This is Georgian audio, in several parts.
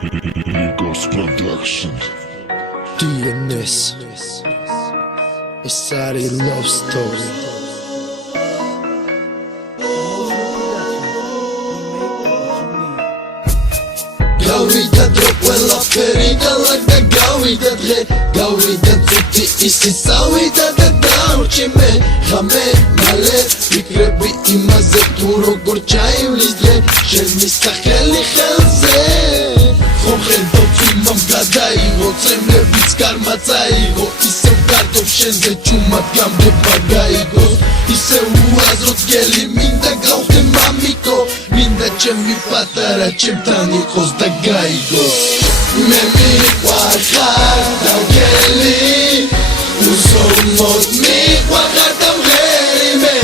Ghost Production DNS SRE Love Story Gawida dropwella ferida lagda gawida dre Gawida tuti isi sawida da daurchime Khame male fikrebi imaze tu rogor chayvlis dre Shen mistakheli khelze Khomkhel dotimam gadaigo Tsemlebits karmatsaigo Isev gardov shenze chumat gamdeba gaigos Isev uazrot geli minda glavte mamiko Minda chemi patara chemtan iqos da gaigos Me miqvar khar davgeli Uzomot miqvar khar davgeli me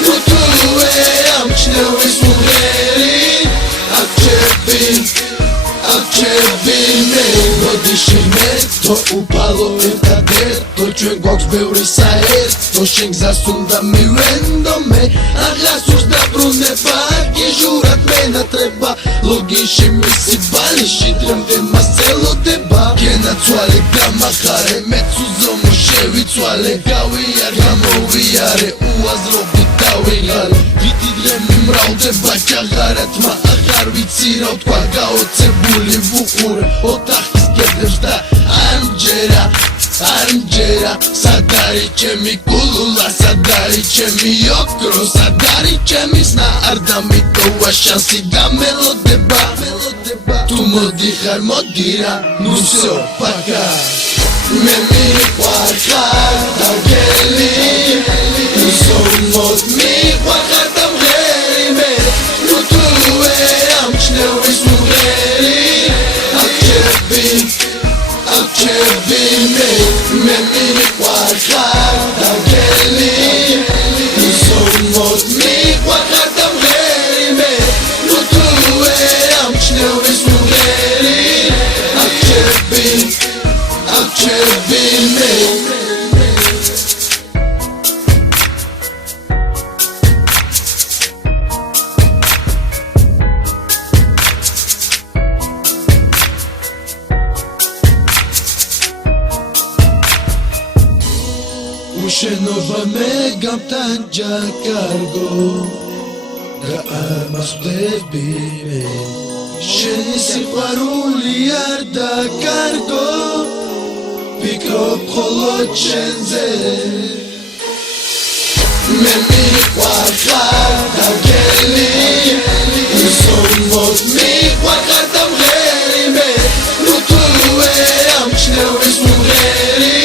Nutue amchnevis mugheri Akchebine Godishime To upalo ertaderto Ჩვენ გვაქვს ბევრი საერთო შენ გზას უნდა მივენდომე აღას ურს დაბრუნება გიჟურად მენატრება ლოგინში მისი ბალიში დღემდე მას ელოდება გენაცვალე გამახარე მეც უზომო შევიცვალე გავიარ გამოვიარე უაზრობით დავიღალე ვიდი დღე მიმრავლდება ჭაღარათმა აღარ ვიცი რა ვთქვა გაოცებული ვუყურე ოთახის კედლებს და Armjera, sadari chemi kulula, sadari chemi okro, sadari chemi sna ardami toa shansi da melodeba Tu modi khar modira, nu so paka Me miqvar khar davgeli Nu so mod miqvar khar davgeli me Nu tue amchnevis mugheri Akchebine Me miqvar khar davgeli Uzomot miqvar khar davgeli me Nu tue amchnevis mugheri Akchebine Უშენობა მე გამტანჯა კარგო და ამახდები მე შენი სიყვარული არ დაკარგო ფიქრობ მხოლოდ შენზე მე მიყვარ ხარ დავგელი უსომოდ მიყვარ ხარ დამღერი მე ნუ თუე ამჩნევის მუღერი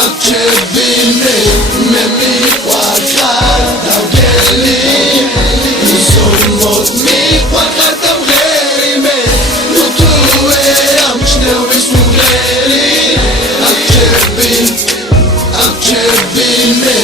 Akchebine Me miqvar khar davgeli Uzomot miqvar khar davgeli me Nu tue amchnevis mugheri Akchebine